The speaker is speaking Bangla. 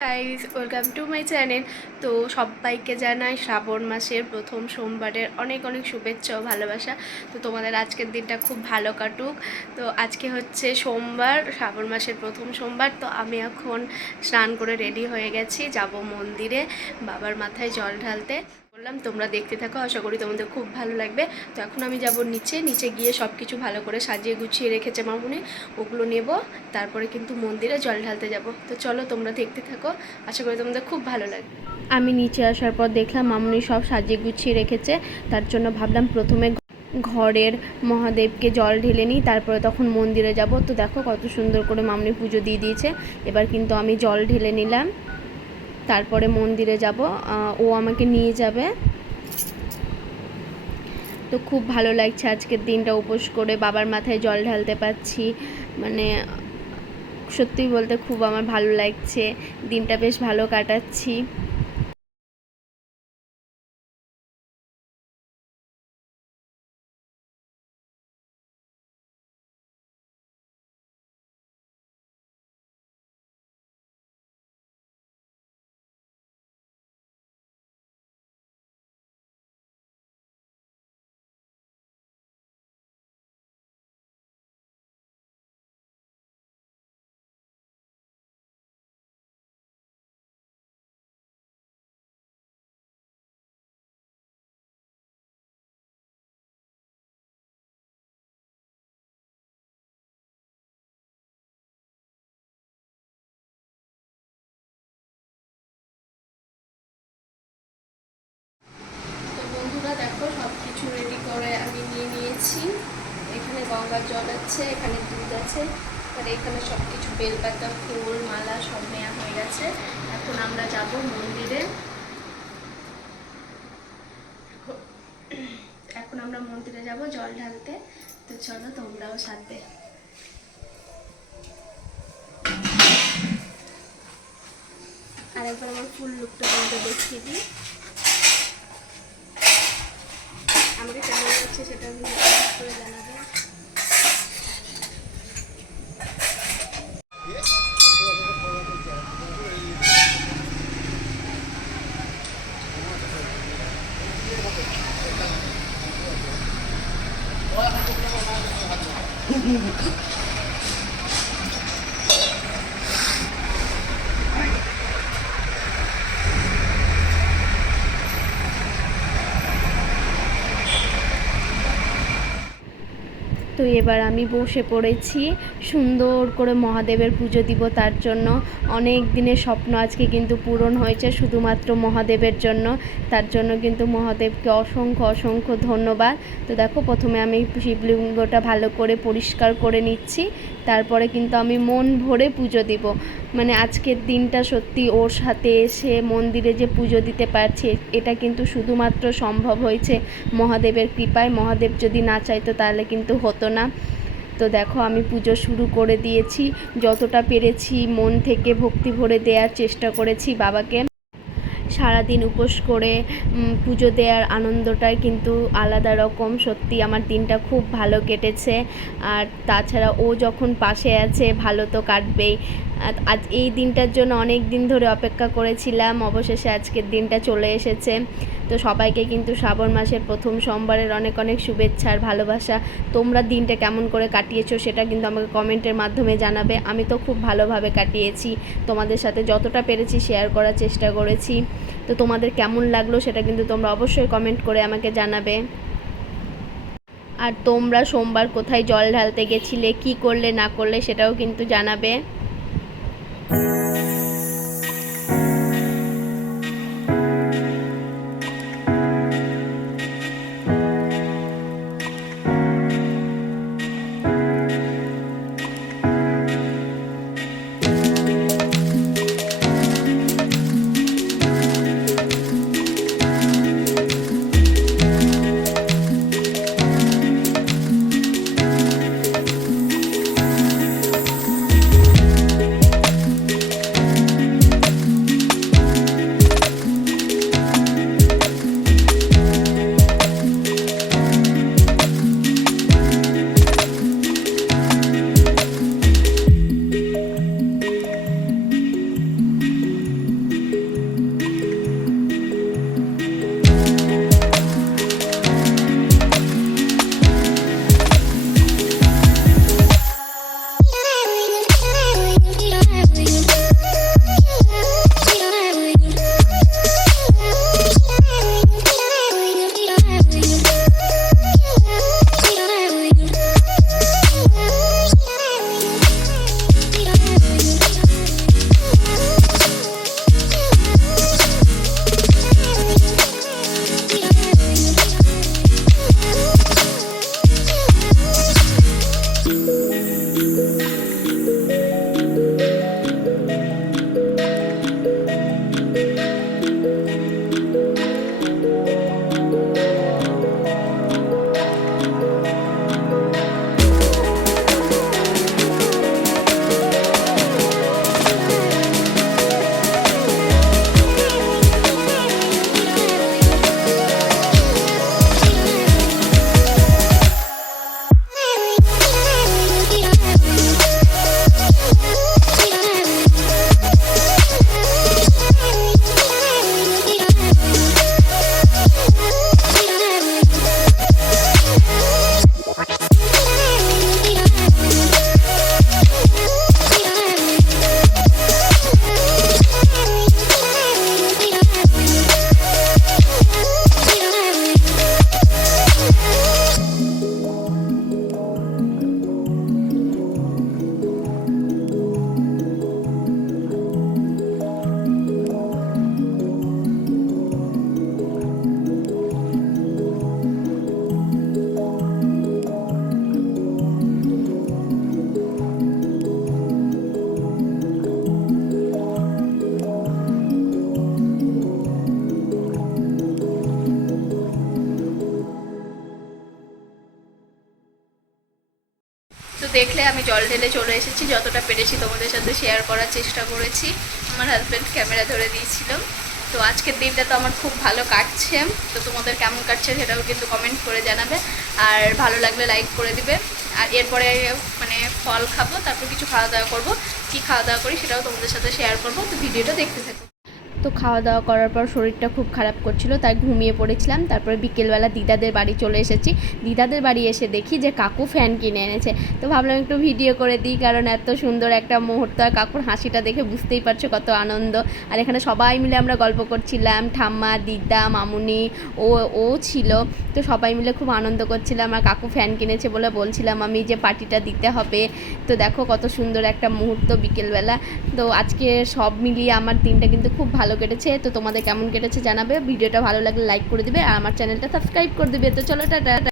Guys welcome to my channel তো সবাইকে জানাই শ্রাবণ মাসের প্রথম সোমবারের অনেক অনেক শুভেচ্ছা ও ভালোবাসা। তো তোমাদের আজকের দিনটা খুব ভালো কাটুক। তো আজকে হচ্ছে সোমবার, শ্রাবণ মাসের প্রথম সোমবার। তো আমি এখন স্নান করে রেডি হয়ে গেছি, যাব মন্দিরে বাবার মাথায় জল ঢালতে। বললাম, তোমরা দেখতে থাকো, আশা করি তোমাদের খুব ভালো লাগবে। তো এখন আমি যাব নিচে নিচে গিয়ে সব কিছু ভালো করে সাজিয়ে গুছিয়ে রেখেছে মামুনি, ওগুলো নেব, তারপরে কিন্তু মন্দিরে জল ঢালতে যাব। তো চলো তোমরা দেখতে থাকো, আশা করি তোমাদের খুব ভালো লাগবে। আমি নিচে আসার পর দেখলাম মামুনি সব সাজিয়ে গুছিয়ে রেখেছে, তার জন্য ভাবলাম প্রথমে ঘরের মহাদেবকে জল ঢেলে নিই, তারপরে তখন মন্দিরে যাব। তো দেখো কত সুন্দর করে মামনি পুজো দিয়ে দিয়েছে, এবার কিন্তু আমি জল ঢেলে নিলাম। তারপরে মন্দিরে যাব। ও আমাকে নিয়ে যাবে। তো খুব ভালো লাগছে আজকের দিনটা উপোস করে। বাবার মাথায় জল ঢালতে পারছি। মানে সত্যি বলতে খুব আমার ভালো লাগছে। দিনটা বেশ ভালো কাটাচ্ছি। নিয়েছি এখানে গঙ্গার জল আছে, এখানে দুধ আছে, আর এখানে সব কিছু বেলপাতা, ফুল, মালা সব নেওয়া হয়ে গেছে। এখন আমরা যাব মন্দিরে। এখন আমরা মন্দিরে যাব জল ঢালতে। তো চলো তোমরাও সাথে। আরেকবার আমার ফুল লুকটা তোমাদের দেখিয়ে দিই। আমাকে কেমন লাগছে সেটা কমেন্ট করে তো এবার আমি বসে পড়েছি। সুন্দর করে মহাদেবের পুজো দিব তার জন্য। অনেক দিনের স্বপ্ন আজকে কিন্তু পূরণ হয়েছে শুধুমাত্র মহাদেবের জন্য। তার জন্য কিন্তু মহাদেবকে অসংখ্য অসংখ্য ধন্যবাদ। তো দেখো, প্রথমে আমি শিবলিঙ্গটা ভালো করে পরিষ্কার করে নিচ্ছি। তারপরে কিন্তু আমি মন ভরে পুজো দিব। মানে আজকের দিনটা সত্যি ওর সাথে এসে মন্দিরে যে পুজো দিতে পারছি, এটা কিন্তু শুধুমাত্র সম্ভব হয়েছে মহাদেবের কৃপায়। মহাদেব যদি না চাইতো, তাহলে কিন্তু হতো না তো দেখো, আমি পুজো শুরু করে দিয়েছি। যতটা পেরেছি মন থেকে ভক্তি ভরে দেওয়ার চেষ্টা করেছি বাবাকে। সারাদিন উপোস করে পুজো দেওয়ার আনন্দটাই কিন্তু আলাদা রকম। সত্যি আমার দিনটা খুব ভালো কেটেছে। আর তাছাড়া ও যখন পাশে আছে, ভালো তো কাটবেই। আজ এই দিনটার জন্য অনেক দিন ধরে অপেক্ষা করেছিলাম। অবশেষে আজকের দিনটা চলে এসেছে। তো সবাইকে কিন্তু শ্রাবণ মাসের প্রথম সোমবারের অনেক অনেক শুভেচ্ছা আর ভালোবাসা। তোমরা দিনটা কেমন করে কাটিয়েছো সেটা কিন্তু আমাকে কমেন্টের মাধ্যমে জানাবে। আমি তো খুব ভালোভাবে কাটিয়েছি। তোমাদের সাথে যতটা পেরেছি শেয়ার করার চেষ্টা করেছি। তো তোমাদের কেমন লাগল সেটা কিন্তু তোমরা অবশ্যই কমেন্ট করে আমাকে জানাবে। আর তোমরা সোমবার কোথায় জল ঢালতে গেছিলে, কি করলে, না করলে সেটাও কিন্তু জানাবে। Thank you. দেখলে আমি জল ঢেলে চলে এসেছি, যতটা পেরেছি তোমাদের সাথে শেয়ার করার চেষ্টা করেছি। আমার হাজব্যান্ড ক্যামেরা ধরে দিয়েছিল। তো আজকের দিনটা তো আমার খুব ভালো কাটছে। তো তোমাদের কেমন কাটছে সেটাও কিন্তু কমেন্ট করে জানাবে। আর ভালো লাগলে লাইক করে দিবে। আর এরপরে মানে ফল খাব, তারপর কিছু খাওয়া দাওয়া করব। কী খাওয়া দাওয়া করি সেটাও তোমাদের সাথে শেয়ার করব। তো ভিডিওটা দেখতে থাকো। তো খাওয়া দাওয়া করার পর শরীরটা খুব খারাপ করছিল, তাই ঘুমিয়ে পড়েছিলাম। তারপরে বিকেলবেলা দিদাদের বাড়ি চলে এসেছি। দিদাদের বাড়ি এসে দেখি যে কাকু ফ্যান কিনে এনেছে। তো ভাবলাম একটু ভিডিও করে দিই, কারণ এত সুন্দর একটা মুহূর্ত। আর কাকুর হাসিটা দেখে বুঝতেই পারছ কত আনন্দ। আর এখানে সবাই মিলে আমরা গল্প করছিলাম, ঠাম্মা, দিদা, মামুনি, ও ও ছিল। তো সবাই মিলে খুব আনন্দ করছিলাম। আর কাকু ফ্যান কিনেছে বলে বলছিলাম আমি যে পার্টিটা দিতে হবে। তো দেখো কত সুন্দর একটা মুহূর্ত বিকেলবেলা। তো আজকে সব মিলিয়ে আমার দিনটা কিন্তু খুব ভালো কেটেছে, তো তোমাদের কেমন কেটেছে জানাবে। ভিডিওটা ভালো লাগলে লাইক করে দিবে আর আমার চ্যানেলটা সাবস্ক্রাইব করে দিবে। তো চলো টাটা।